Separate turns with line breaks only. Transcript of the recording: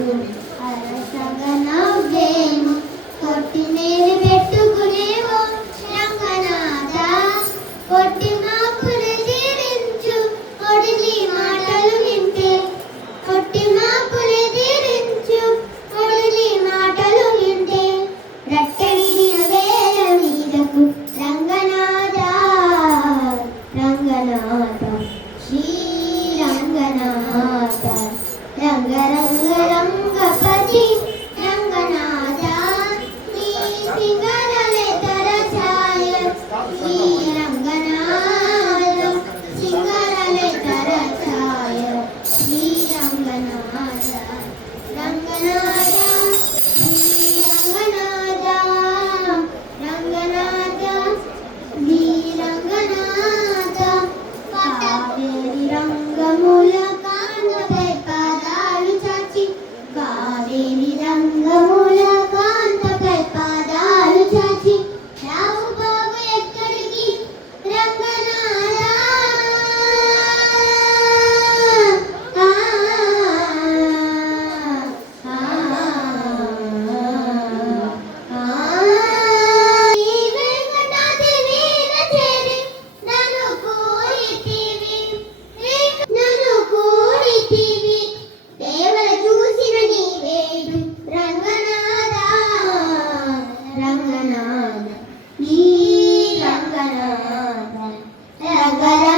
这个。സകല